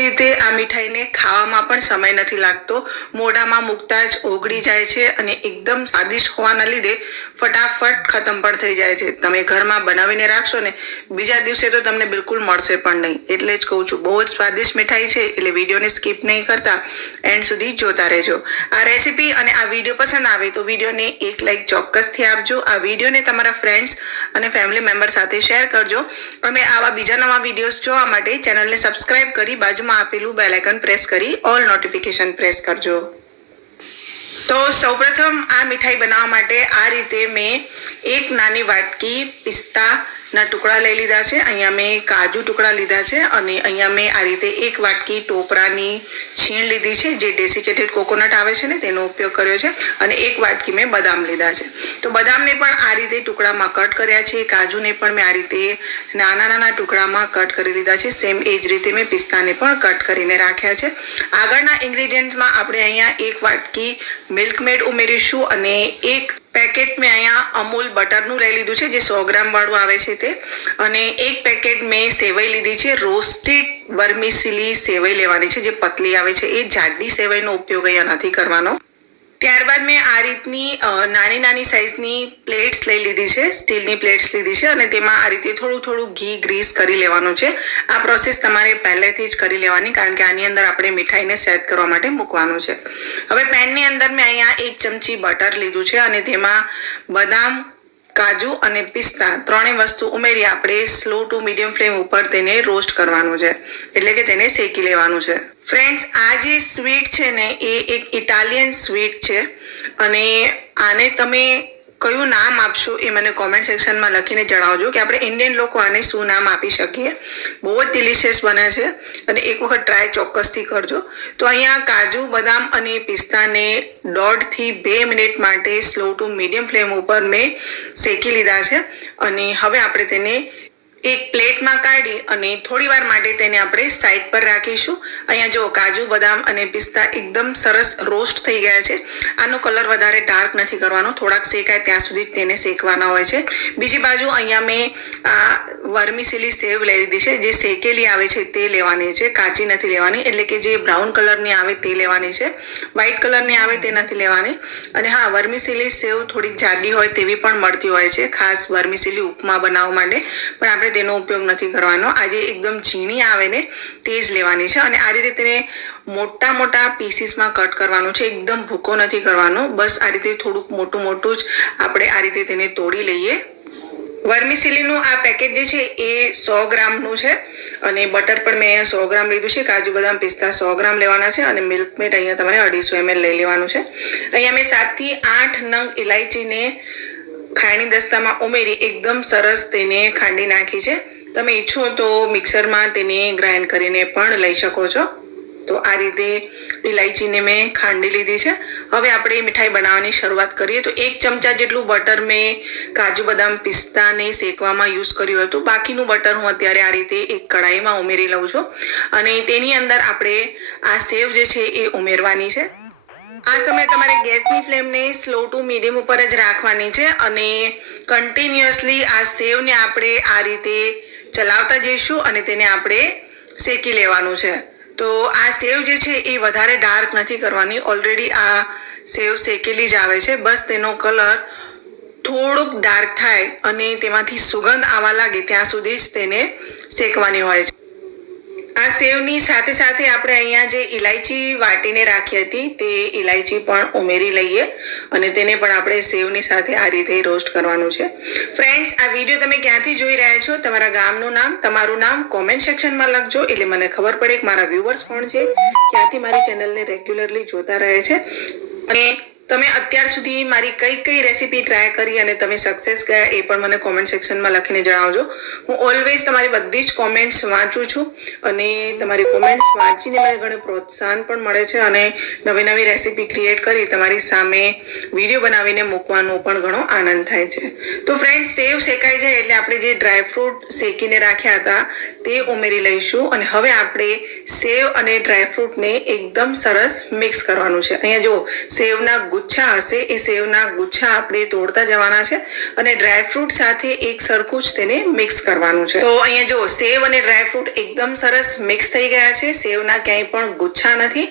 રીતે આ મીઠાઈને ખાવામાં પણ સમય નથી લાગતો, મોઢામાં મૂકતા જ ઓગળી જાય છે અને એકદમ સ્વાદિષ્ટ હોવાના લીધે ફટાફટ ખતમ પણ થઈ જાય છે. તમે ઘરમાં બનાવીને રાખશો ને બીજા દિવસે તો તમને બિલકુલ મળશે પણ નહીં. એટલે જ કહું છું, બહુ જ સ્વાદિષ્ટ મીઠાઈ છે, એટલે વિડીયોને સ્કીપ નહીં કરતા એન્ડ સુધી જોતા રહેજો. આ રેસીપી અને આ વિડીયો પસંદ આવે તો વિડીયોને એક લાઈક ચોક્કસથી આપજો. આ વિડીયોને તમારા ફ્રેન્ડ્સ અને ફેમિલી મેમ્બર સાથે શેર કરજો અને આવા બીજા નવા વિડીયોઝ જોવા માટે ચેનલને સબસ્ક્રાઇબ કરી બાજુમાં આપેલું બેલ આઇકન પ્રેસ કરી ઓલ નોટિફિકેશન પ્રેસ કરજો. તો સૌપ્રથમ આ મીઠાઈ બનાવવા માટે આ રીતે મેં એક નાની વાટકી પિસ્તાના ટુકડા લઈ લીધા છે. અહીંયા મેં કાજુ ટુકડા લીધા છે અને અહીંયા મેં આ રીતે એક વાટકી ટોપરાની છીણ લીધી છે, જે ડેસિકેટેડ કોકોનટ આવે છે ને તેનો ઉપયોગ કર્યો છે, અને એક વાટકી મેં બદામ લીધા છે. તો બદામને પણ આ રીતે ટુકડામાં કટ કર્યા છે, કાજુને પણ મેં આ રીતે નાના નાના ટુકડામાં કટ કરી લીધા છે. સેમ એ જ રીતે મેં પિસ્તાને પણ કટ કરીને રાખ્યા છે. આગળના ઇન્ગ્રેડિયન્ટ્સમાં આપણે અહીંયા એક વાટકી મિલ્કમેડ ઉમેરીશું અને એક પેકેટ મેં અહીંયા અમૂલ બટરનું લઈ લીધું છે, જે 100 ગ્રામ વાળું આવે છે તે, અને એક પેકેટ મેં સેવઈ લીધી છે. રોસ્ટેડ વર્મિસેલી સેવઈ લેવાની છે, જે પતલી આવે છે, એ જાડી સેવઈનો ઉપયોગ અહીંયા નથી કરવાનો. ત્યારબાદ મેં આ રીતની નાની નાની સાઇઝની પ્લેટ્સ લઈ લીધી છે, સ્ટીલની પ્લેટ્સ લીધી છે, અને તેમાં આ રીતે થોડું થોડું ઘી ગ્રીસ કરી લેવાનું છે. આ પ્રોસેસ તમારે પહેલેથી જ કરી લેવાની, કારણ કે આની અંદર આપણે મીઠાઈને સેટ કરવા માટે મૂકવાનું છે. હવે પેનની અંદર મેં અહીંયા 1 ચમચી બટર લીધું છે અને તેમાં બદામ, કાજુ અને પિસ્તા ત્રણેય વસ્તુ ઉમેરી આપણે સ્લો ટુ મીડિયમ ફ્લેમ ઉપર તેને રોસ્ટ કરવાનું છે, એટલે કે તેને શેકી લેવાનું છે. ફ્રેન્ડ્સ, આ જે સ્વીટ છે ને એ એક ઇટાલિયન સ્વીટ છે, અને આને તમે કયું નામ આપશો એ મને કોમેન્ટ સેક્શનમાં લખીને જણાવજો કે આપણે ઇન્ડિયન લોકો આને શું નામ આપી શકીએ. બહુ જ ડિલિશિયસ બને છે અને એક વખત ટ્રાય ચોક્કસથી કરજો. તો અહીંયા કાજુ, બદામ અને પિસ્તાને 1.5 થી 2 મિનિટ માટે સ્લો ટુ મીડિયમ ફ્લેમ ઉપર મેં શેકી લીધા છે, અને હવે આપણે તેને એક પ્લેટમાં કાઢી અને થોડી વાર માટે તેને આપણે સાઈડ પર રાખીશું. અહીંયા જો કાજુ, બદામ અને પિસ્તા એકદમ સરસ રોસ્ટ થઈ ગયા છે. આનો કલર વધારે ડાર્ક નથી કરવાનો, થોડાક શેકાય ત્યાં સુધી તેને શેકવાના હોય છે. બીજી બાજુ અહીંયા મેં આ વર્મિસેલી સેવ લઈ લીધી છે, જે શેકેલી આવે છે તે લેવાની છે, કાચી નથી લેવાની. એટલે કે જે બ્રાઉન કલરની આવે તે લેવાની છે, વ્હાઈટ કલરની આવે તે નથી લેવાની. અને હા, વર્મિસેલી સેવ થોડીક જાડી હોય તેવી પણ મળતી હોય છે, ખાસ વર્મિસેલી ઉપમા બનાવવા માટે, પણ આપણે તેનો ઉપયોગ નથી કરવાનો. આજે એકદમ ઝીણી આવે ને તે જ લેવાની છે, અને આ રીતે તેને મોટા મોટા પીસીસમાં કટ કરવાનું છે. એકદમ ભૂકો નથી કરવાનો, બસ આ રીતે થોડુંક મોટું મોટું જ આપણે આ રીતે તેને તોડી લઈએ. વર્મિસેલીનું આ પેકેટ જે છે એ 100 ગ્રામનું છે, અને બટર પણ મેં અહીંયા 100 ગ્રામ લીધું છે. કાજુ, બદામ, પિસ્તા 100 ગ્રામ લેવાના છે, અને મિલ્કમેડ અહીંયા તમારે 250 ml લઈ લેવાનું છે. અહીંયા મેં 7 થી 8 નંગ ઇલાયચીને ખાયણી દસ્તામાં ઉમેરી એકદમ સરસ તેને ખાંડી નાખી છે. તમે ઈચ્છો તો મિક્સરમાં તેને ગ્રાઇન્ડ કરીને પણ લઈ શકો છો. તો આ રીતે ઇલાયચીને મેં ખાંડી લીધી છે. હવે આપણે મીઠાઈ બનાવવાની શરૂઆત કરીએ. તો 1 ચમચા જેટલું બટર મેં કાજુ, બદામ, પિસ્તાને શેકવામાં યુઝ કર્યું હતું. બાકીનું બટર હું અત્યારે આ રીતે એક કઢાઈમાં ઉમેરી લઉં છું, અને તેની અંદર આપણે આ સેવ જે છે એ ઉમેરવાની છે. આ સમયે તમારે ગેસની ફ્લેમને સ્લો ટુ મીડિયમ ઉપર જ રાખવાની છે, અને કન્ટિન્યુઅસલી આ સેવને આપણે આ રીતે ચલાવતા જઈશું અને તેને આપણે શેકી લેવાનું છે. તો આ સેવ જે છે એ વધારે ડાર્ક નથી કરવાની, ઓલરેડી આ સેવ શેકેલી જ આવે છે. બસ તેનો કલર થોડોક ડાર્ક થાય અને તેમાંથી સુગંધ આવવા લાગે ત્યાં સુધી જ તેને શેકવાની હોય છે. આ સેવની સાથે સાથે આપણે અહીંયા જે ઇલાયચી વાટીને રાખી હતી તે ઇલાયચી પણ ઉમેરી લઈએ, અને તેને પણ આપણે સેવની સાથે આ રીતે રોસ્ટ કરવાનું છે. ફ્રેન્ડ્સ, આ વિડીયો તમે ક્યાંથી જોઈ રહ્યા છો, તમારા ગામનું નામ, તમારું નામ કોમેન્ટ સેક્શનમાં લખજો, એટલે મને ખબર પડે કે મારા વ્યુઅર્સ કોણ છે, ક્યાંથી મારી ચેનલને રેગ્યુલરલી જોતા રહે છે, અને તમે અત્યાર સુધી મારી કઈ કઈ રેસીપી ટ્રાય કરી અને તમે સક્સેસ ગયા એ પણ મને કોમેન્ટ સેક્શનમાં લખીને જણાવજો. હું ઓલવેઝ તમારી બધી જ કોમેન્ટ્સ વાંચું છું, અને તમારી કોમેન્ટ્સ વાંચીને મને ઘણું પ્રોત્સાહન પણ મળે છે, અને નવી નવી રેસીપી ક્રિએટ કરી તમારી સામે વિડીયો બનાવીને મૂકવાનો પણ ઘણો આનંદ થાય છે. તો ફ્રેન્ડ્સ, સેવ શેકાઈ જાય એટલે આપણે જે ડ્રાયફ્રૂટ શેકીને રાખ્યા હતા તે ઉમેરી લઈશું, અને હવે આપણે સેવ અને ડ્રાયફ્રૂટને એકદમ સરસ મિક્સ કરવાનું છે. અહીંયા જો સેવના ગુચ્છા હશે એ સેવના ગુચ્છા આપણે તોડતા જવાના છે અને ડ્રાયફ્રૂટ સાથે એક સરખું જ તેને મિક્સ કરવાનું છે. તો અહીંયા જો સેવ અને ડ્રાયફ્રૂટ એકદમ સરસ મિક્સ થઈ ગયા છે, સેવના ક્યાંય પણ ગુચ્છા નથી.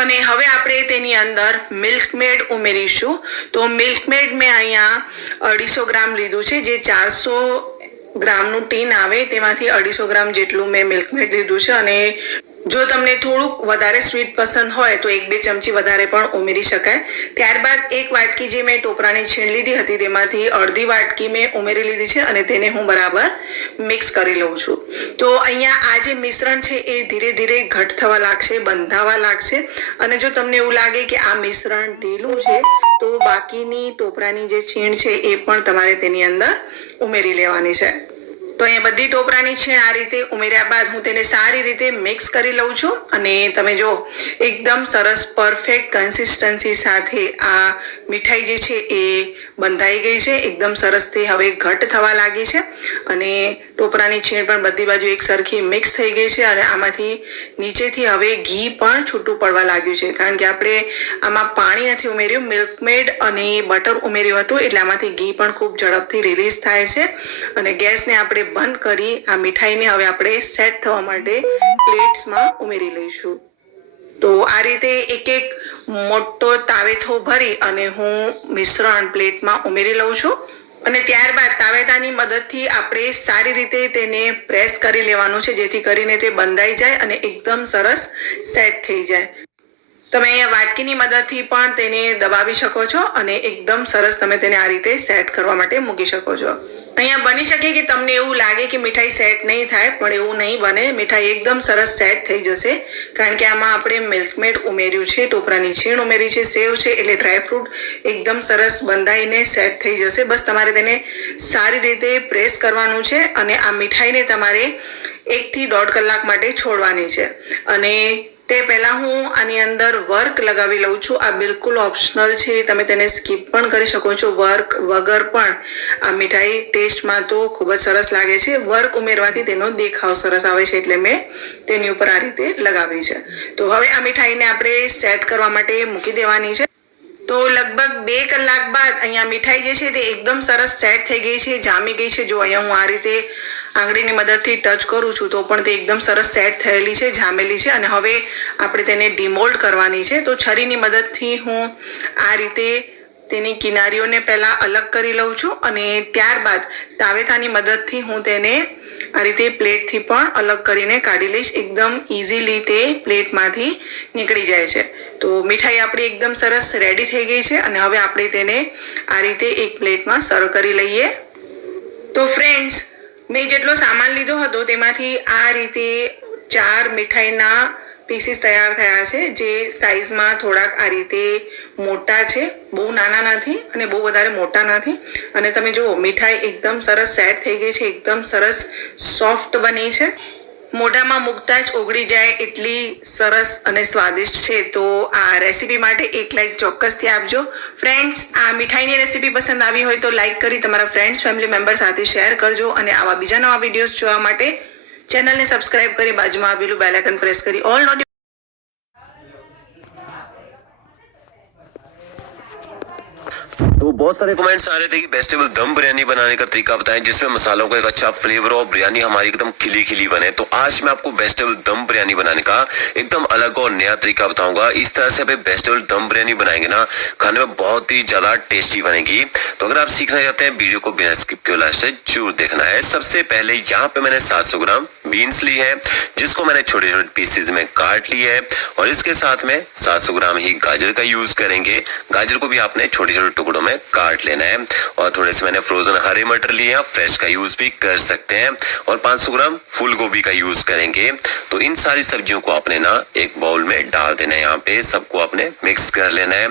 અને હવે આપણે તેની અંદર મિલ્ક મેડ ઉમેરીશું. તો મિલ્ક મેડ મેં અહીંયા 250 ગ્રામ લીધું છે, જે 400 ગ્રામનું ટીન આવે તેમાંથી 250 ગ્રામ જેટલું મેં મિલ્ક મેડ લીધું છે. અને જો તમને થોડુંક વધારે સ્વીટ પસંદ હોય તો 1-2 ચમચી વધારે પણ ઉમેરી શકાય. ત્યારબાદ 1 વાટકી જે મેં ટોપરાની છીણ લીધી હતી તેમાંથી અડધી વાટકી મેં ઉમેરી લીધી છે અને તેને હું બરાબર મિક્સ કરી લઉં છું. તો અહીંયા આ જે મિશ્રણ છે એ ધીરે ધીરે ઘટ થવા લાગશે, બંધાવા લાગશે. અને જો તમને એવું લાગે કે આ મિશ્રણ ઢીલું છે તો બાકીની ટોપરાની જે છીણ છે એ પણ તમારે તેની અંદર ઉમેરી લેવાની છે. તો અહીંયા બધી ટોપરાની છીણ આ રીતે ઉમેર્યા બાદ હું તેને સારી રીતે મિક્સ કરી લઉં છું. અને તમે જો એકદમ સરસ પરફેક્ટ કન્સિસ્ટન્સી સાથે આ મીઠાઈ જે છે એ બંધાઈ ગઈ છે. એકદમ સરસ તે હવે ઘટ થવા લાગી છે અને ટોપરાની છીણ પણ બધી બાજુ એક સરખી મિક્સ થઈ ગઈ છે. અને આમાંથી નીચેથી હવે ઘી પણ છૂટું પડવા લાગ્યું છે, કારણ કે આપણે આમાં પાણી નથી ઉમેર્યું, મિલ્કમેડ અને બટર ઉમેર્યું હતું, એટલે આમાંથી ઘી પણ ખૂબ ઝડપથી રિલીઝ થાય છે. અને ગેસને આપણે બંધ કરી આ મીઠાઈને હવે આપણે સેટ થવા માટે પ્લેટ્સમાં ઉમેરી લઈશું. તો આ રીતે એક એક મોટો તાવેથો ભરી અને હું મિશ્રણ પ્લેટમાં ઉમેરી લઉં છું. અને ત્યારબાદ તાવેતાની મદદથી આપણે સારી રીતે તેને પ્રેસ કરી લેવાનું છે, જેથી કરીને તે બંધાઈ જાય અને એકદમ સરસ સેટ થઈ જાય. તમે અહીંયા વાટકીની મદદથી પણ તેને દબાવી શકો છો અને એકદમ સરસ તમે તેને આ રીતે સેટ કરવા માટે મૂકી શકો છો. અહીંયા બની શકે કે તમને એવું લાગે કે મીઠાઈ સેટ નહીં થાય, પણ એવું નહીં બને. મીઠાઈ એકદમ સરસ સેટ થઈ જશે, કારણ કે આમાં આપણે મિલ્કમેડ ઉમેર્યું છે, ટોપરાની છીણ ઉમેરી છે, સેવ છે, એટલે ડ્રાયફ્રૂટ એકદમ સરસ બંધાઈને સેટ થઈ જશે. બસ તમારે તેને સારી રીતે પ્રેસ કરવાનું છે અને આ મીઠાઈને તમારે 1 થી 1.5 કલાક માટે છોડવાની છે. અને તે પહેલાં હું આની અંદર વર્ક લગાવી લઉં છું. આ બિલકુલ ઓપ્શનલ છે, તમે તેને સ્કીપ પણ કરી શકો છો. વર્ક વગર પણ આ મીઠાઈ ટેસ્ટમાં તો ખૂબ જ સરસ લાગે છે. વર્ક ઉમેરવાથી તેનો દેખાવ સરસ આવે છે, એટલે મેં તેની ઉપર આ રીતે લગાવી છે. તો હવે આ મીઠાઈને આપણે સેટ કરવા માટે મૂકી દેવાની છે. તો લગભગ 2 કલાક બાદ અહીંયા મીઠાઈ જે છે તે એકદમ સરસ સેટ થઈ ગઈ છે, જામી ગઈ છે. જો અહીંયા હું આ રીતે આંગળીની મદદથી ટચ કરું છું તો પણ તે એકદમ સરસ સેટ થયેલી છે, જામેલી છે. અને હવે આપણે તેને ડીમોલ્ડ કરવાની છે. તો છરીની મદદથી હું આ રીતે તેની કિનારીઓને પહેલાં અલગ કરી લઉં છું અને ત્યારબાદ તાવેથાની મદદથી હું તેને આ રીતે પ્લેટથી પણ અલગ કરીને કાઢી લઈશ. એકદમ ઇઝીલી તે પ્લેટમાંથી નીકળી જાય છે. તો મીઠાઈ આપણી એકદમ સરસ રેડી થઈ ગઈ છે અને હવે આપણે તેને આ રીતે એક પ્લેટમાં સર્વ કરી લઈએ. તો ફ્રેન્ડ્સ, મેં જેટલો સામાન લીધો હતો તેમાંથી આ રીતે 4 મીઠાઈના પીસીસ તૈયાર થયા છે, જે સાઈઝમાં થોડાક આ રીતે મોટા છે, બહુ નાના નથી અને બહુ વધારે મોટા નથી. અને તમે જુઓ મીઠાઈ એકદમ સરસ સેટ થઈ ગઈ છે, એકદમ સરસ સોફ્ટ બની છે, મોઢામાં મૂકતા જ ઓગળી જાય એટલી સરસ અને સ્વાદિષ્ટ છે. તો આ રેસીપી માટે એક લાઈક ચોક્કસથી આપજો. ફ્રેન્ડ્સ, આ મીઠાઈની રેસીપી પસંદ આવી હોય તો લાઈક કરી તમારા ફ્રેન્ડ્સ ફેમિલી મેમ્બર સાથે શેર કરજો. અને આવા બીજા નવા વિડીયોઝ જોવા માટે ચેનલને સબસ્ક્રાઇબ કરી બાજુમાં આવેલું બેલ આઇકન પ્રેસ કરી ઓલ નોટિફિકેશન तो बहुत सारे कमेंट्स आ रहे थे कि वेजिटेबल दम बिरयानी बनाने का तरीका बताएं जिसमें मसालों का एक अच्छा फ्लेवर और बिरयानी हमारी एकदम खिली खिली बने। तो आज मैं आपको वेजिटेबल दम बिरयानी बनाने का एकदम अलग और नया तरीका बताऊंगा। इस तरह से आप वेजिटेबल दम बिरयानी बनाएंगे ना, खाने में बहुत ही ज्यादा टेस्टी बनेगी। तो अगर आप सीखना चाहते हैं वीडियो को बिना स्किप किए लास्ट से जरूर देखना है। सबसे पहले यहाँ पे मैंने 700 ग्राम बीन्स ली है, जिसको मैंने छोटे छोटे पीसेज में काट ली है। और इसके साथ में 700 ग्राम ही गाजर का यूज करेंगे। गाजर को भी आपने छोटे छोटे टुकड़ों में काट लेना है। और थोड़े से मैंने फ्रोजन हरे मटर लिए, आप फ्रेश का यूज भी कर सकते हैं। और 500 ग्राम फूल गोभी का यूज करेंगे। तो इन सारी सब्जियों को आपने ना एक बाउल में डाल देना है। यहाँ पे सबको आपने मिक्स कर लेना है।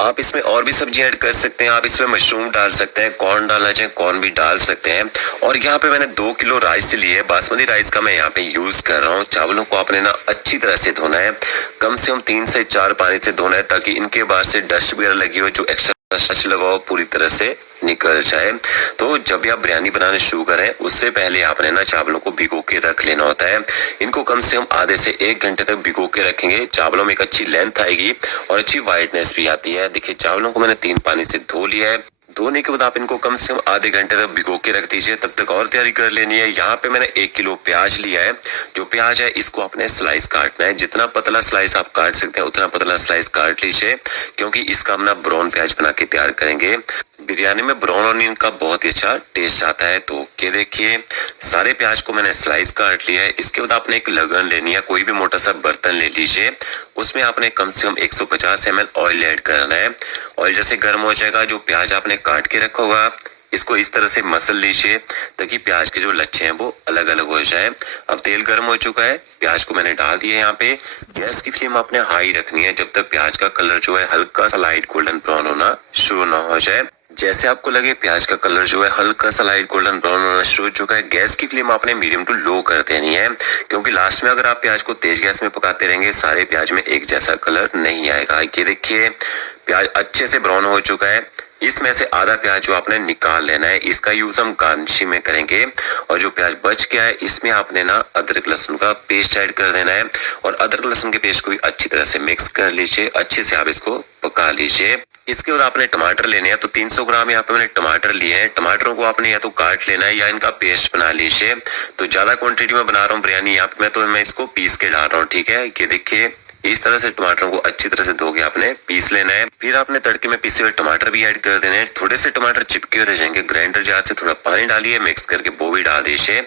आप इसमें और भी सब्जियां ऐड कर सकते हैं। आप इसमें मशरूम डाल सकते हैं, कॉर्न डालना चाहें कॉर्न भी डाल सकते हैं। और यहाँ पे मैंने 2 किलो राइस ली है, बासमती राइस का मैं यहाँ पे यूज कर रहा हूँ। चावलों को आपने ना अच्छी तरह से धोना है, कम से कम 3 से 4 पानी से धोना है, ताकि इनके बाहर से डस्ट वगैरह लगी हो जो एक्स्ट्रा सच लगाओ पूरी तरह से निकल जाए। तो जब भी आप बिरयानी बनाने शुरू करें उससे पहले आपने ना चावलों को भिगो के रख लेना होता है। इनको कम से कम आधे से 1 घंटे तक भिगो के रखेंगे, चावलों में एक अच्छी लेंथ आएगी और अच्छी व्हाइटनेस भी आती है। देखिए चावलों को मैंने 3 पानी से धो लिया है। धोने के बाद आप इनको कम से कम आधे घंटे तक भिगो के रख दीजिए। तब तक और तैयारी कर लेनी है। यहाँ पे मैंने 1 किलो प्याज लिया है। जो प्याज है इसको आपने स्लाइस काटना है। जितना पतला स्लाइस आप काट सकते हैं उतना पतला स्लाइस काट लीजिए, क्योंकि इसका हम ना ब्राउन प्याज बना के तैयार करेंगे। बिरयानी में ब्राउन ऑनियन का बहुत ही अच्छा टेस्ट आता है। तो ये देखिए सारे प्याज को मैंने स्लाइस काट लिया है। इसके बाद आपने एक लगन लेनी है, कोई भी मोटा सा बर्तन ले लीजिए। उसमें आपने कम से कम 150 ml ऑयल ऐड करना है। ऑयल जैसे गर्म हो जाएगा, जो प्याज आपने काट के रखा होगा इसको इस तरह से मसल लीजिए ताकि प्याज के जो लच्छे हैं वो अलग अलग हो जाए। अब तेल गर्म हो चुका है, प्याज को मैंने डाल दिया यहाँ पे। गैस की फ्लेम आपने हाई रखनी है जब तक प्याज का कलर जो है हल्का सा लाइट गोल्डन ब्राउन होना शुरू ना हो जाए। जैसे आपको लगे प्याज का कलर जो है हल्का सा लाइट गोल्डन ब्राउन होना शुरू हो चुका है, गैस की फ्लेम आपने मीडियम टू लो कर देनी है, क्योंकि लास्ट में अगर आप प्याज को तेज गैस में पकाते रहेंगे सारे प्याज में एक जैसा कलर नहीं आएगा। ये देखिए प्याज अच्छे से ब्राउन हो चुका है। इसमें से आधा प्याज जो आपने निकाल लेना है, इसका यूज हम गार्निशिंग में करेंगे। और जो प्याज बच गया है इसमें आपने ना अदरक लहसुन का पेस्ट ऐड कर देना है और अदरक लहसुन के पेस्ट को भी अच्छी तरह से मिक्स कर लीजिए। अच्छे से आप इसको पका लीजिए। इसके बाद आपने टमाटर लेने हैं। तो 300 ग्राम यहाँ पे मैंने टमाटर लिए हैं। टमाटरों को आपने या तो काट लेना है या इनका पेस्ट बना लीजिए। तो ज्यादा क्वांटिटी में बना रहा हूँ बिरयानी यहाँ पे मैं इसको पीस के डाल रहा हूँ। ठीक है, ये देखिए इस तरह से टमाटरों को अच्छी तरह से धो के आपने पीस लेना है। फिर आपने तड़के में पीसे हुए टमाटर भी ऐड कर देने हैं। थोड़े से टमाटर चिपके रह जाएंगे, ग्राइंडर जार से थोड़ा पानी डालिए, मिक्स करके वो भी डाल दीजिए।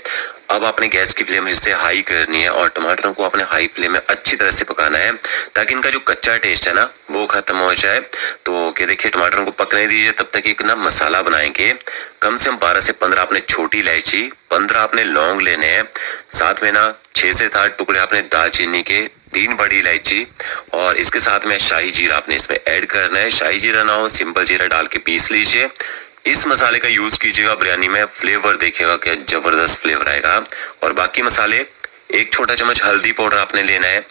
अब आपने गैस की फ्लेम इससे हाई करनी है और टमाटरों को आपने हाई फ्लेम में अच्छी तरह से पकाना है ताकि इनका जो कच्चा टेस्ट है ना वो खत्म हो जाए। तो क्या देखिए टमाटरों को पकने दीजिए। तब तक एक ना मसाला बनाएंगे। कम से कम 12 से 15 आपने छोटी इलायची, 15 आपने लौंग लेने हैं, साथ में ना 6 से 7 टुकड़े आपने दालचीनी के, 3 बड़ी इलायची और इसके साथ में शाही जीरा आपने इसमें ऐड करना है। शाही जीरा ना हो सिंपल जीरा डाल के पीस लीजिए। इस मसाले का यूज कीजिएगा बिरयानी में, फ्लेवर देखिएगा क्या जबरदस्त फ्लेवर आएगा। और बाकी मसाले, 1 छोटा चम्मच हल्दी पाउडर आपने लेना है,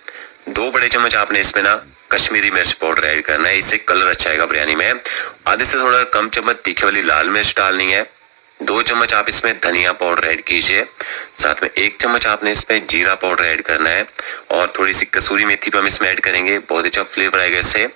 2 बड़े चम्मच आपने इसमें ना कश्मीरी मिर्च पाउडर ऐड करना है, इससे कलर अच्छा आएगा बिरयानी में। आधे से थोड़ा कम चम्मच तीखे वाली लाल मिर्च डालनी है। 2 चम्मच आप इसमें धनिया पाउडर ऐड कीजिए। साथ में 1 चम्मच आपने इसमें जीरा पाउडर ऐड करना है और थोड़ी सी कसूरी मेथी भी हम इसमें ऐड करेंगे, बहुत अच्छा फ्लेवर आएगा इससे।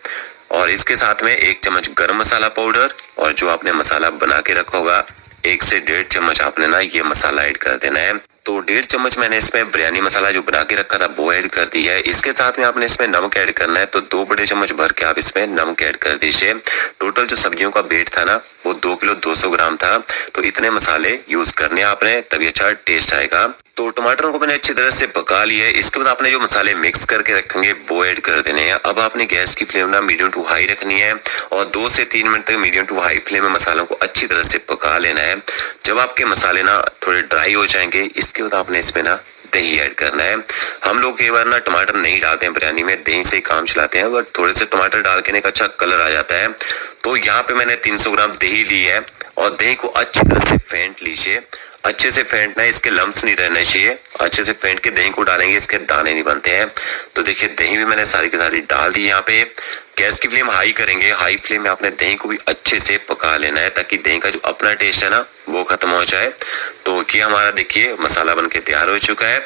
और इसके साथ में 1 चम्मच गरम मसाला पाउडर और जो आपने मसाला बना के रखा होगा 1 से 1.5 चम्मच आपने ना ये मसाला ऐड कर देना है। तो 1.5 चम्मच मैंने इसमें बिरयानी मसाला जो बना के रखा था वो ऐड कर दिया है। इसके साथ में आपने इसमें नमक ऐड करना है। तो 2 बड़े चम्मच भर के आप इसमें नमक ऐड कर दीजिए। टोटल जो सब्जियों का वेट था ना वो 2 किलो 200 ग्राम था। तो इतने मसाले यूज करने आपने, तभी अच्छा टेस्ट आएगा। तो टमाटरों को मैंने अच्छी तरह से पका लिया है। इसके बाद आपने जो मसाले मिक्स करके रखेंगे वो ऐड कर देने हैं। अब आपने गैस की फ्लेम ना मीडियम टू हाई रखनी है और 2 से 3 मिनट तक मीडियम टू हाई फ्लेम में मसालों को अच्छी तरह से पका लेना है। जब आपके मसाले ना थोड़े ड्राई हो जाएंगे इसके बाद आपने इसमें ना दही ऐड करना है। हम लोग कई बार ना टमाटर नहीं डालते हैं बिरयानी में, दही से ही काम चलाते हैं, बट थोड़े से टमाटर डाल के एक अच्छा कलर आ जाता है। तो यहाँ पे मैंने 300 ग्राम दही ली है और दही को अच्छी तरह से फेंट लीजिए। अच्छे से फेंटना है, इसके लम्स नहीं रहने चाहिए। अच्छे से फेंट के दही को डालेंगे, इसके दाने नहीं बनते हैं। तो देखिए दही भी मैंने सारी की सारी डाल दी। यहाँ पे गैस की फ्लेम हाई करेंगे। हाई फ्लेम में आपने दही को भी अच्छे से पका लेना है ताकि दही का जो अपना टेस्ट है ना वो खत्म हो जाए। तो ये हमारा देखिए मसाला बन के तैयार हो चुका है।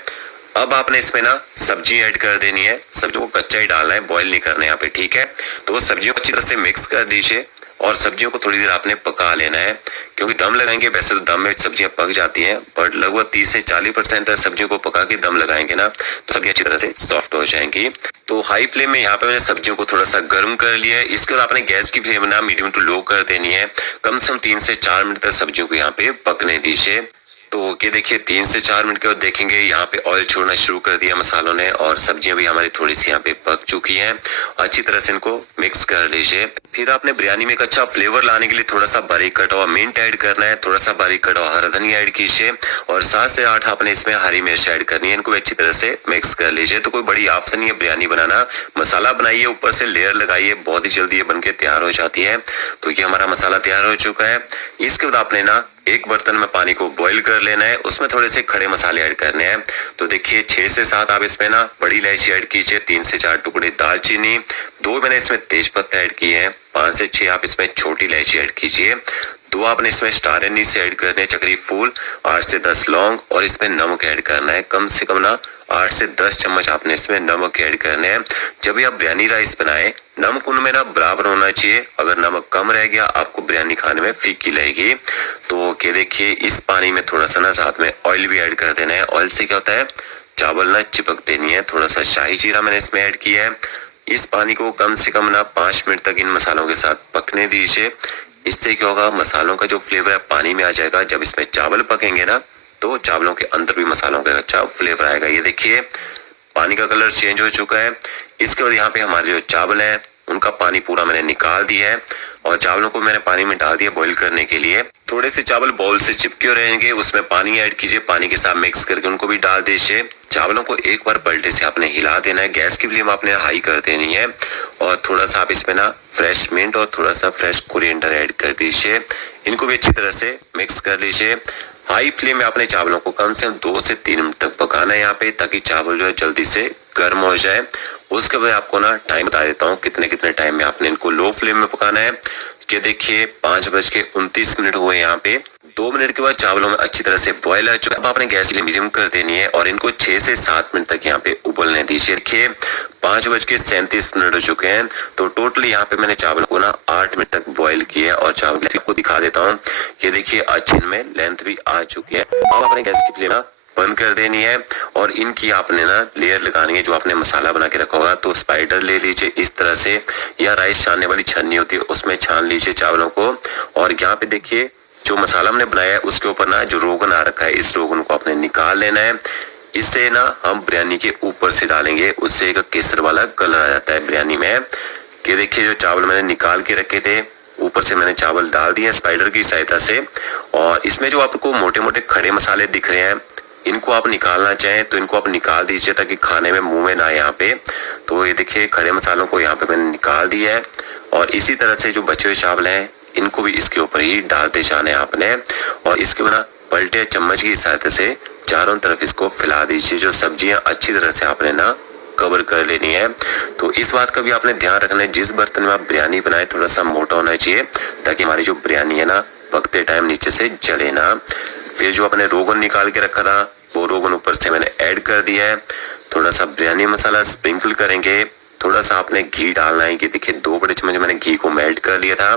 अब आपने इसमें ना सब्जी ऐड कर देनी है। सब्जी को कच्चा ही डालना है, बॉईल नहीं करना है यहाँ पे, ठीक है। तो सब्जियों को अच्छी तरह से मिक्स कर दीजिए और सब्जियों को थोड़ी देर आपने पका लेना है, क्योंकि दम लगाएंगे। वैसे तो दम में सब्जियां पक जाती हैं, बट लगभग 30 से 40% तक सब्जियों को पका के दम लगाएंगे ना तो सब्जी अच्छी तरह से सॉफ्ट हो जाएंगी। तो हाई फ्लेम में यहाँ पे मैंने सब्जियों को थोड़ा सा गर्म कर लिया है। इसके बाद आपने गैस की फ्लेम ना मीडियम टू लो कर देनी है। कम से कम 3 से 4 मिनट तक सब्जियों को यहाँ पे पकने दीजिए। तो ये देखिए 3 से 4 मिनट के बाद देखेंगे यहाँ पे ऑयल छोड़ना शुरू कर दिया मसालों ने और सब्जियां भी हमारी थोड़ी सी यहाँ पे पक चुकी हैं। अच्छी तरह से इनको मिक्स कर लीजिए। फिर आपने बिरयानी में एक अच्छा फ्लेवर लाने के लिए थोड़ा सा बारीक कटा हुआ मिंट ऐड करना है, थोड़ा सा बारीक कटा हुआ हरा धनिया ऐड कीजिए और 7 से 8 आपने इसमें हरी मिर्च ऐड करनी है। इनको अच्छी तरह से मिक्स कर लीजिए। तो कोई बड़ी आफत नहीं है बिरयानी बनाना। मसाला बनाइए, ऊपर से लेयर लगाइए, बहुत ही जल्दी ये बन के तैयार हो जाती है। तो ये हमारा मसाला तैयार हो चुका है। इसके बाद आपने ना एक बर्तन में पानी को बॉईल कर लेना है, उसमें थोड़े से खड़े मसाले ऐड करने हैं। तो देखिए 6 से 7 आप इसमें ना बड़ी इलायची ऐड कीजिए, 3 से 4 टुकड़े दालचीनी, 2 मैंने इसमें तेज पत्ता ऐड किए हैं, 5 से 6 आप इसमें छोटी इलायची ऐड कीजिए, 2 आपने इसमें स्टार एनीस से ऐड करने चक्री फूल, 8 से 10 लौंग और इसमें नमक ऐड करना है। कम से कम ना 8 से 10 चम्मच आपने इसमें नमक ऐड करने हैं। जब भी आप बिरयानी राइस बनाए, नमक उनमें ना बराबर होना चाहिए। अगर नमक कम रह गया आपको बिरयानी खाने में फीकी लगेगी। तो ये देखिए इस पानी में थोड़ा सा ना साथ में ऑयल भी ऐड कर देना है। ऑयल से क्या होता है, चावल ना चिपकते नहीं है। थोड़ा सा शाही जीरा मैंने इसमें ऐड किया है। इस पानी को कम से कम ना 5 मिनट तक इन मसालों के साथ पकने दीजिए। इससे क्या होगा, मसालों का जो फ्लेवर है पानी में आ जाएगा। जब इसमें चावल पकेंगे ना तो चावलों के अंदर भी मसालों का अच्छा फ्लेवर आएगा। ये देखिए पानी का कलर चेंज हो चुका है। इसके बाद यहाँ पे हमारे जो चावल हैं उनका पानी पूरा मैंने निकाल दिया है और चावलों को मैंने पानी में डाल दिया बॉईल करने के लिए। थोड़े से चावल बाउल से चिपके रहेंगे, उसमें पानी ऐड कीजिए, पानी के साथ मिक्स करके उनको भी डाल दीजिए। चावलों को एक बार पलटे से आपने हिला देना है। गैस की फ्लेम आपने हाई कर देनी है और थोड़ा सा आप इसमें ना फ्रेश मिंट और थोड़ा सा फ्रेश कोरिएंडर ऐड कर दीजिए। इनको भी अच्छी तरह से मिक्स कर लीजिए। हाई फ्लेम में आपने चावलों को कम से कम 2 से 3 मिनट तक पकाना है यहाँ पे, ताकि चावल जो है जल्दी से गर्म हो जाए। उसके बाद आपको ना टाइम बता देता हूँ कितने टाइम में आपने इनको लो फ्लेम में पकाना है। ये देखिए 5:29 हुए यहाँ पे। 2 मिनट के बाद चावलों में अच्छी तरह से बॉयल आ चुका है। अब आपने गैस मीडियम कर देनी है और इनको 6 से 7 मिनट तक यहाँ पे उबलने दीजिए। देखिए 5:37 हो चुके हैं। तो टोटली यहाँ पे मैंने चावल को ना 8 मिनट तक बॉयल किया है और चावल आपको दिखा देता हूँ। ये देखिए अच्छी इनमें लेंथ भी आ चुकी है। अब आपने गैस की फ्लेम बंद कर देनी है और इनकी आपने ना लेयर लगानी है जो आपने मसाला बना के रखा होगा। तो स्पाइडर ले लीजिए इस तरह से, या राइस छानने वाली छन्नी होती है उसमें छान लीजिए चावलों को। और यहाँ पे देखिए जो मसाला हमने बनाया है उसके ऊपर ना जो रोगन आ रखा है, इस रोगन को आपने निकाल लेना है। इससे ना हम बिरयानी के ऊपर से डालेंगे, उससे एक केसर वाला कलर आ जाता है बिरयानी में। कि देखिए जो चावल मैंने निकाल के रखे थे ऊपर से मैंने चावल डाल दिए स्पाइडर की सहायता से। और इसमें जो आपको मोटे मोटे खड़े मसाले दिख रहे हैं इनको आप निकालना चाहें तो इनको आप निकाल दीजिए ताकि खाने में मुंह में ना आए यहाँ पे। तो ये देखिए खड़े मसालों को यहाँ पे मैंने निकाल दिया है और इसी तरह से जो बचे हुए चावल हैं इनको भी इसके ऊपर ही डालते जाना है आपने। और इसके बिना पलटे चम्मच की सहायता से चारों तरफ इसको फैला दीजिए। जो सब्जियां अच्छी तरह से आपने ना कवर कर लेनी है। तो इस बात का भी आपने ध्यान रखना है, जिस बर्तन में आप बिरयानी बनाए थोड़ा सा मोटा होना चाहिए ताकि हमारी जो बिरयानी है ना पकते टाइम नीचे से जले ना। फिर जो अपने रोगन निकाल के रखा था वो रोगन ऊपर से मैंने ऐड कर दिया है। थोड़ा सा बिरयानी मसाला स्प्रिंकल करेंगे। थोड़ा सा आपने घी डालना है कि देखिए 2 बड़े चम्मच मैंने घी को मेल्ट कर लिया था,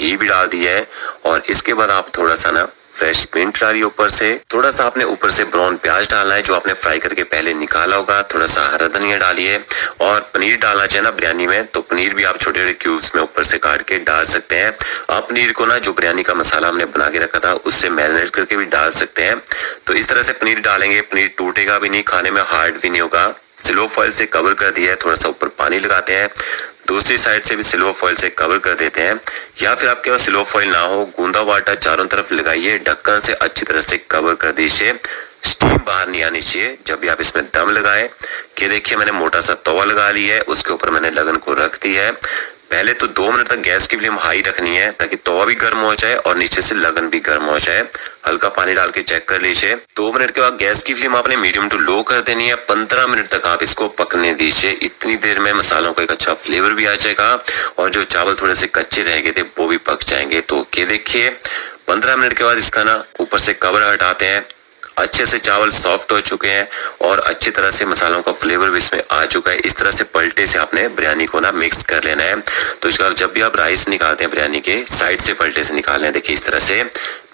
घी भी डाल दिया है। और इसके बाद आप थोड़ा सा ना फ्रेश मिंट डालिए ऊपर से। थोड़ा सा आपने ऊपर से ब्राउन प्याज डालना है जो आपने फ्राई करके पहले निकाला होगा। थोड़ा सा हरा धनिया डालिए और पनीर डालना चाहिए ना बिरयानी में, तो पनीर भी आप छोटे छोटे क्यूब्स में ऊपर से काट के डाल सकते हैं। आप पनीर को ना जो बिरयानी का मसाला हमने बना के रखा था उससे मैरिनेट करके भी डाल सकते हैं। तो इस तरह से पनीर डालेंगे, पनीर टूटेगा भी नहीं, खाने में हार्ड भी नहीं होगा। सिल्वर फॉइल से कवर कर दिया है, थोड़ा सा ऊपर पानी लगाते हैं, दूसरी साइड से भी सिल्वर फॉइल से कवर कर देते हैं। या फिर आपके पास सिल्वर फॉइल ना हो, गूंदा वाटा चारों तरफ लगाइए, ढक्कन से अच्छी तरह से कवर कर दीजिए। स्टीम बाहर नहीं आनी चाहिए जब भी आप इसमें दम लगाएं। कि देखिए मैंने मोटा सा तवा लगा लिया है, उसके ऊपर मैंने लगन को रख दिया है। पहले तो 2 मिनट तक गैस की फ्लेम हाई रखनी है ताकि तवा भी गर्म हो जाए और नीचे से लगन भी गर्म हो जाए। हल्का पानी डाल के चेक कर लीजिए। 2 मिनट के बाद गैस की फ्लेम आपने मीडियम टू लो कर देनी है। 15 मिनट तक आप इसको पकने दीजिए। इतनी देर में मसालों का एक अच्छा फ्लेवर भी आ जाएगा और जो चावल थोड़े से कच्चे रह गए थे वो भी पक जाएंगे। तो ये देखिए 15 मिनट के बाद इसका ना ऊपर से कवर हटाते हैं। अच्छे से चावल सॉफ्ट हो चुके हैं और अच्छी तरह से मसालों का फ्लेवर भी इसमें आ चुका है। इस तरह से पलटे से आपने बिरयानी को ना मिक्स कर लेना है। तो इसके बाद जब भी आप राइस निकालते हैं बिरयानी के साइड से पलटे से निकालना है। देखिए इस तरह से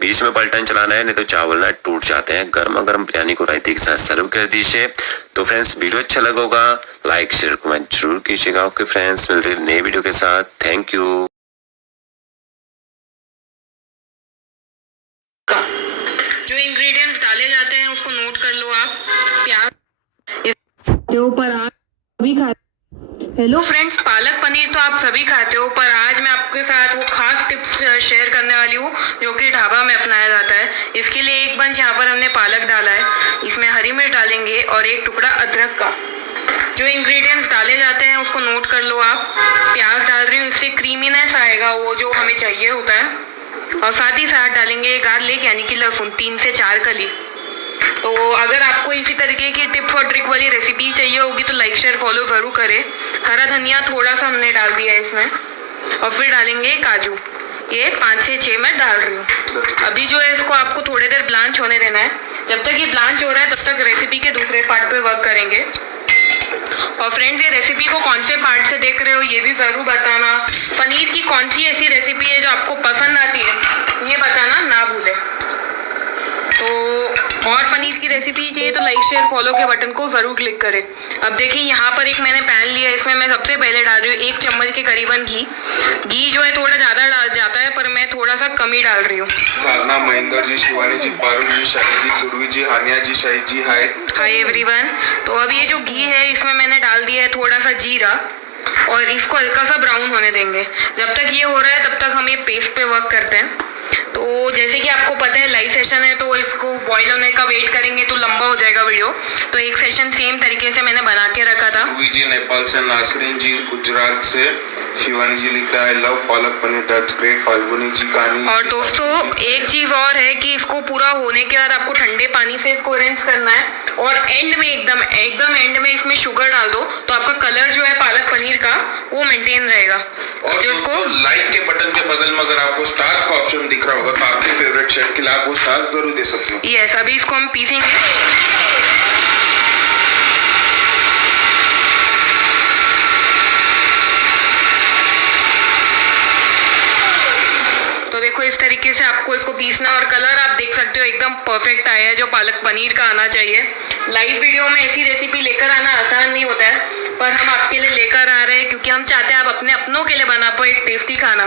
बीच में पलटन चलाना है, नहीं तो चावल ना टूट जाते हैं। गर्मा गर्म बिरयानी को रायते के साथ सर्व कर दीजिए। तो फ्रेंड्स वीडियो अच्छा लगा होगा लाइक शेयर कमेंट जरूर कीजिएगा। ओके फ्रेंड्स, मिलते हैं नए वीडियो के साथ। Thank you. जो इंग्रेडिएंट्स डाले जाते हैं उसको नोट कर लो आप। प्याज के ऊपर आप सभी खाते। हेलो फ्रेंड्स, पालक पनीर तो आप सभी खाते हो, पर आज मैं आपके साथ वो खास टिप्स शेयर करने वाली हूँ जो कि ढाबा में अपनाया जाता है। इसके लिए 1 बंच यहाँ पर हमने पालक डाला है, इसमें हरी मिर्च डालेंगे और 1 टुकड़ा अदरक का। जो इंग्रेडिएंट्स डाले जाते हैं उसको नोट कर लो आप। प्याज डाल रही हूँ, इससे क्रीमीनेस आएगा, वो जो हमें चाहिए होता है। और साथ ही साथ डालेंगे गार्लिक यानी कि लहसुन 3 से 4 कली। तो अगर आपको इसी तरीके की टिप्स और ट्रिक वाली रेसिपी चाहिए होगी तो लाइक शेयर फॉलो ज़रूर करें। हरा धनिया थोड़ा सा हमने डाल दिया है इसमें, और फिर डालेंगे काजू, ये 5 से 6 मैं डाल रही हूँ। अभी जो है इसको आपको थोड़ी देर ब्लांच होने देना है। जब तक ये ब्लांच हो रहा है तब तक रेसिपी के दूसरे पार्ट पे वर्क करेंगे। और फ्रेंड्स, ये रेसिपी को कौन से पार्ट से देख रहे हो ये भी ज़रूर बताना। पनीर की कौन सी ऐसी रेसिपी है जो आपको पसंद आती है ये बताना ना भूलें। तो और पनीर की रेसिपी चाहिए तो लाइक शेयर फॉलो के बटन को ज़रूर क्लिक करें। अब देखिए यहाँ पर एक मैंने पैन लिया है, इसमें मैं सबसे पहले डाल रही हूँ 1 चम्मच के करीबन घी। घी जो है थोड़ा ज़्यादा डाल जाता है पर मैं थोड़ा सा कम ही डाल रही हूँ। साधना, महेंद्र जी, शिवानी जी, पारुल जी, शाही जी, सुरभि जी, हानिया जी, शाही जी, हाय एवरीवन। तो अब ये जो घी है इसमें मैंने डाल दिया है थोड़ा सा जीरा, और इसको हल्का सा ब्राउन होने देंगे। जब तक ये हो रहा है तब तक हम ये पेस्ट पे वर्क करते हैं। तो जैसे कि आपको पता है लाइव सेशन है तो इसको बॉईल होने का वेट करेंगे तो लंबा हो जाएगा वीडियो। तो एक सेशन सेम तरीके से मैंने बना के रखा था। सुरभि जी नेपाल से, नासरीन जी गुजरात से, शिवानी जी लिखा है love palak paneer that's great, Falguni जी कहानी। और दोस्तों एक चीज़ और है कि इसको पूरा होने के बाद आपको ठंडे पानी से इसको रिंस करना है, और एंड में एकदम एंड में इसमें शुगर डाल दो तो आपका कलर जो है पालक पनीर का वो मेंटेन रहेगा। और जो दोस्तों इसको लाइक के बटन के बगल में अगर आपको स्टार्स का ऑप्शन दिख रहा होगा तो आपके फेवरेट शेफ के लिए आप वो स्टार्स जरूर दे सकते हो। यस, अभी इसको हम पीसेंगे। तो देखो इस तरीके से आपको इसको पीसना, और कलर आप देख सकते हो एकदम परफेक्ट आया है जो पालक पनीर का आना चाहिए। लाइव वीडियो में ऐसी रेसिपी लेकर आना आसान नहीं होता है, पर हम आपके लिए लेकर आ रहे हैं क्योंकि हम चाहते हैं आप अपने अपनों के लिए बना पाओ एक टेस्टी खाना।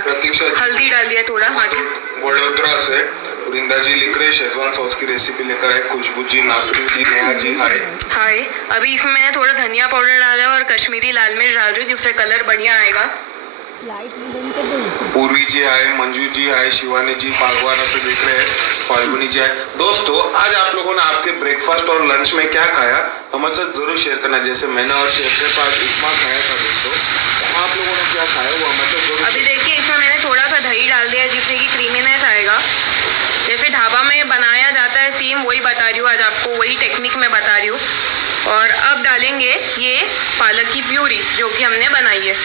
हल्दी डालिए थोड़ा। हाँ जी। वडोदरा से वृंदा जी लिख रहे शेजवान सॉस की रेसिपी लेकर आए। खुशबू जी, नासरीन जी, नेहा जी, हाय। अभी इसमें मैंने थोड़ा धनिया पाउडर डाला है और कश्मीरी लाल मिर्च डाल रही हूँ जिससे कलर बढ़िया आएगा। पूर्वी जी आए, मंजू जी आए, शिवानी जी बागवाना से देख रहे हैं, फाल्गुनी जी आए। दोस्तों आज आप लोगों ने आपके ब्रेकफास्ट और लंच में क्या खाया हमारे साथ जरूर शेयर करना। जैसे मैंने और शेफ ने पास उपमा खाया था दोस्तों, तो आप लोगों ने क्या खाया वो हमारे साथ जरूर। अभी देखिए इसमें मैंने थोड़ा सा दही डाल दिया जिससे कि क्रीमीनेस आएगा। जैसे ढाबा में बनाया जाता है सेम वही बता रही हूँ, आज आपको वही टेक्निक में बता रही हूँ। और अब डालेंगे ये पालक की प्यूरी जो कि हमने बनाई है।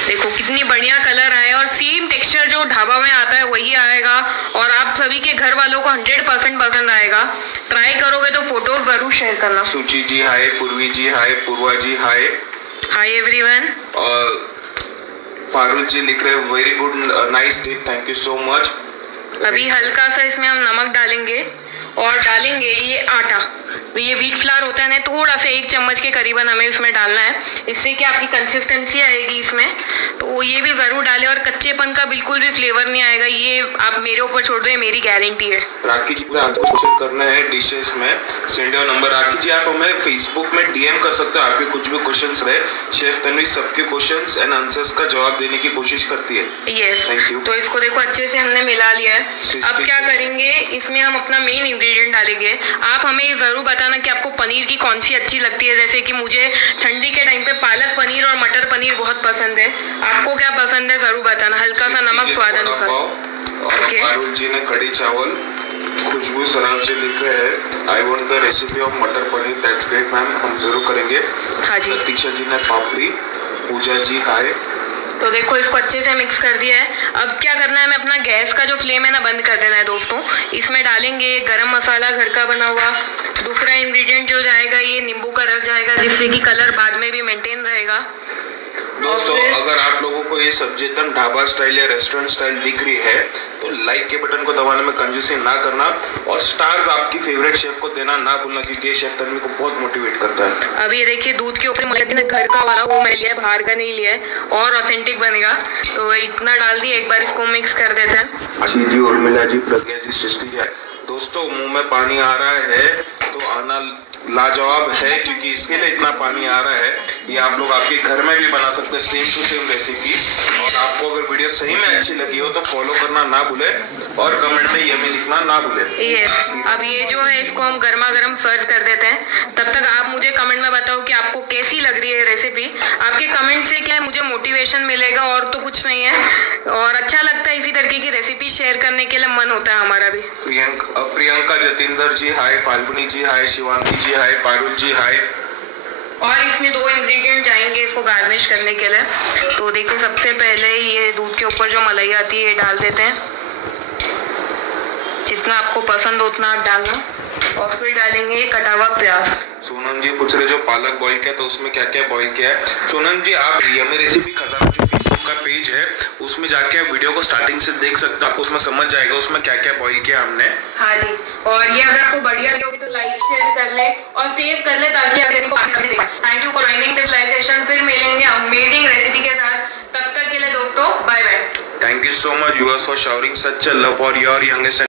देखो कितनी बढ़िया कलर आया, और सेम टेक्सचर जो ढाबा में आता है वही आएगा, और आप सभी के घर वालों को 100% पसंद आएगा। ट्राई करोगे तो फोटो जरूर शेयर करना। सुची जी हाय, पूर्वी जी हाय, पूर्वा जी हाय, हाय एवरीवन। और पारुल जी लिख रहे हैं very good nice tip, thank you so much. अभी हल्का सा इसमें हम नमक डालेंगे, और डालेंगे ये आटा। ये व्हीट फ्लावर होता है ना, थोड़ा सा 1 चम्मच के करीबन हमें इसमें डालना है, इससे कि आपकी कंसिस्टेंसी आएगी इसमें। तो ये भी ज़रूर डालें, और कच्चेपन का बिल्कुल भी फ्लेवर नहीं आएगा। ये आप मेरे ऊपर छोड़ दो, ये मेरी गारंटी है। राखी जी ने आपको शेयर करना है डिशेस में, सेंड योर नंबर। राखी जी आप हमें फेसबुक में डीएम कर सकते हो, आपके कुछ भी क्वेश्चंस रहे, शेफ तन्वी सबके क्वेश्चंस एंड आंसर्स का जवाब देने की कोशिश करती है। Yes, thank you. तो इसको देखो अच्छे से हमने मिला लिया है। अब क्या करेंगे, इसमें हम अपना मेन इंग्रेडिएंट डालेंगे। आप हमें ज़रूर बताना कि आपको पनीर की कौन सी अच्छी लगती है। जैसे कि मुझे ठंडी के टाइम पे पालक पनीर और मटर पनीर बहुत पसंद है, आपको क्या पसंद है ज़रूर बताना। हल्का सा नमक स्वाद अनुसार। और पारुल जी ने कढ़ी चावल। खुशबू सराम जी लिख रहे हैं I want the recipe of मटर पनीर दैट्स ग्रेट मैम, हम जरूर करेंगे। हाँ जी। प्रतीक्षा जी ने पापड़ी। पूजा जी हाय। तो देखो इसको अच्छे से मिक्स कर दिया है। अब क्या करना है, हमें अपना गैस का जो फ्लेम है ना बंद कर देना है दोस्तों। इसमें डालेंगे गरम मसाला घर का बना हुआ। दूसरा इंग्रेडिएंट जो जाएगा ये नींबू का रस जाएगा, जिससे कि कलर बाद में भी मेंटेन रहेगा। दोस्तों अगर आप लोगों को ये सब्जी एकदम ढाबा स्टाइल या रेस्टोरेंट स्टाइल दिख रही है तो लाइक के बटन को दबाने में कंजूसी ना करना, और स्टार्स आपकी फेवरेट शेफ को देना ना भूलना, क्योंकि ये शेफ तन्वी को बहुत मोटिवेट करता है। अब ये देखिए दूध के ऊपर मैंने घर का वाला वो मैं लिया है, बाहर का नहीं लिया है, और ऑथेंटिक बनेगा। तो इतना डाल दिया, एक बार इसको मिक्स कर देते हैं। आशीष जी, उर्मिला जी, प्रज्ञा जी, सृष्टि जी। दोस्तों मुंह में पानी आ रहा है तो आना लाजवाब है, क्योंकि इसके लिए इतना पानी आ रहा है। ये आप लोग आपके घर में भी बना सकते हैं, सेम टू सेम रेसिपी। और आपको अगर वीडियो सही में अच्छी लगी हो तो फॉलो करना ना भूले और कमेंट में यम्मी लिखना ना भूले। ये अब ये जो है इसको हम गर्मा गर्म सर्व कर देते हैं। तब तक आप मुझे कमेंट में बताओ कि आपको कैसी लग रही है रेसिपी। आपके कमेंट से क्या है, मुझे मोटिवेशन मिलेगा और तो कुछ नहीं है। और अच्छा लगता है इसी तरीके की रेसिपी शेयर करने के लिए, मन होता है हमारा भी। प्रियंका जतिंदर जी हाय, फाल्गुनी जी हाय, शिवांगी जी हाय, पारुल जी हाय। और इसमें 2 इंग्रेडिएंट जाएंगे इसको गार्निश करने के लिए। तो देखिए, सबसे पहले ये दूध के ऊपर जो मलाई आती है ये डाल देते हैं, जितना आपको पसंद हो उतना आप डालना। और फिर डालेंगे ये कटा हुआ प्याज। सोनम जी पूछ रहे जो पालक बॉईल किया तो उसमें क्या क्या बॉईल किया है। सोनम जी आप यम्मी रेसिपी खजाना जो फेसबुक का पेज है उसमें जाके आप वीडियो को स्टार्टिंग से देख सकते हो, आपको उसमें समझ जाएगा उसमें क्या क्या बॉईल किया हमने। हाँ जी, और ये अगर आपको बढ़िया लगे तो लाइक शेयर कर ले और सेव कर ले ताकि आप इसको आगे देख पाए। Thank you for joining this live session. फिर मिलेंगे अमेजिंग रेसिपी के साथ। तब तक के लिए दोस्तों bye bye. Thank you so much viewers for showering such a love for your youngest